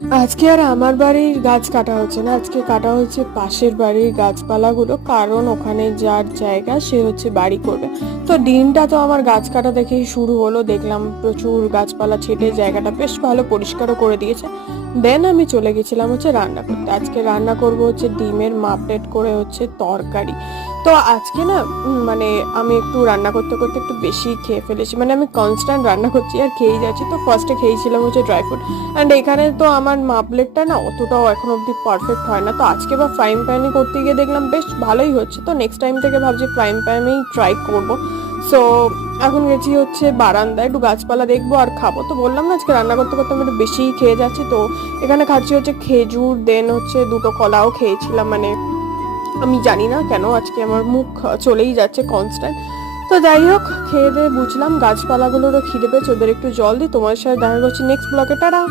আজকে আর আমার বাড়ির গাছ কাটা হচ্ছে না, আজকে কাটা হচ্ছে পাশের বাড়ির গাছপালাগুলো। কারণ ওখানে যার জায়গা সে হচ্ছে বাড়ি করবে। তো দিনটা তো আমার গাছ কাটা দেখেই শুরু হলো। দেখলাম প্রচুর গাছপালা ছেটে জায়গাটা বেশ ভালো পরিষ্কারও করে দিয়েছে। দেন আমি চলে গেছিলাম হচ্ছে রান্না করতে। আজকে রান্না করব হচ্ছে ডিমের মাপলেট করে হচ্ছে তরকারি। তো আজকে না মানে আমি একটু রান্না করতে করতে একটু বেশি খেয়ে ফেলেছি, মানে আমি কনস্ট্যান্ট রান্না করছি আর খেয়েই যাচ্ছি। তো ফার্স্টে খেয়েছিলাম হচ্ছে ড্রাই ফ্রুট। অ্যান্ড এখানে তো আমার মাপলেটটা না অতটাও এখন অব্দি পারফেক্ট হয় না। তো আজকে বা ফ্রাইং প্যানে করতে গিয়ে দেখলাম বেশ ভালোই হচ্ছে। তো নেক্সট টাইম থেকে ভাবছি ফ্রাইং প্যানেই ট্রাই করব। সো এখন গেছি হচ্ছে বারান্দায়, একটু গাছপালা দেখবো আর খাবো। তো বললাম না আজকে রান্না করতে করতে আমি একটু বেশিই খেয়ে যাচ্ছি। তো এখানে খাচ্ছি হচ্ছে খেজুর, দেন হচ্ছে দুটো কলাও খেয়েছিলাম। মানে আমি জানি না কেন আজকে আমার মুখ চলেই যাচ্ছে কনস্ট্যান্ট। তো যাই হোক, খেয়ে দিয়ে বুঝলাম গাছপালাগুলোরও খিদে পেয়েছে, ওদের একটু জল দিই। তোমার সাথে দেখা করছি নেক্সট ব্লগে। টাটা।